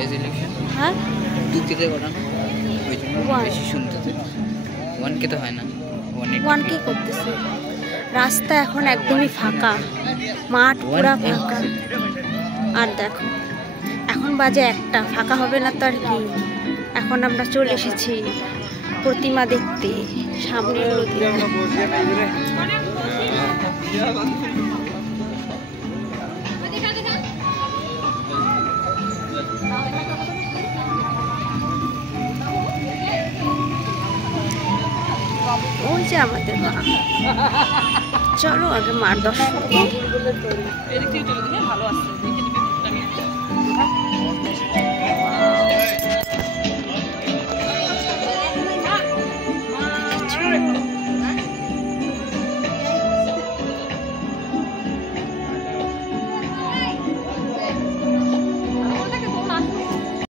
Resolution হ্যাঁ 2K করানো ওই জন্য বেশি শুনতেছে 1K তো হয় না 1K করতেছে। রাস্তা এখন একদমই ফাঁকা, মাঠ পুরা ফাঁকা। আর দেখো এখন বাজে 1টা, ফাঁকা হবে না তো আর কি। এখন আমরা চলে এসেছি প্রতিমা দেখতে সামনের নদীতে। ওই যে আমাদের মা। চলো আগে মার দর্শন করি।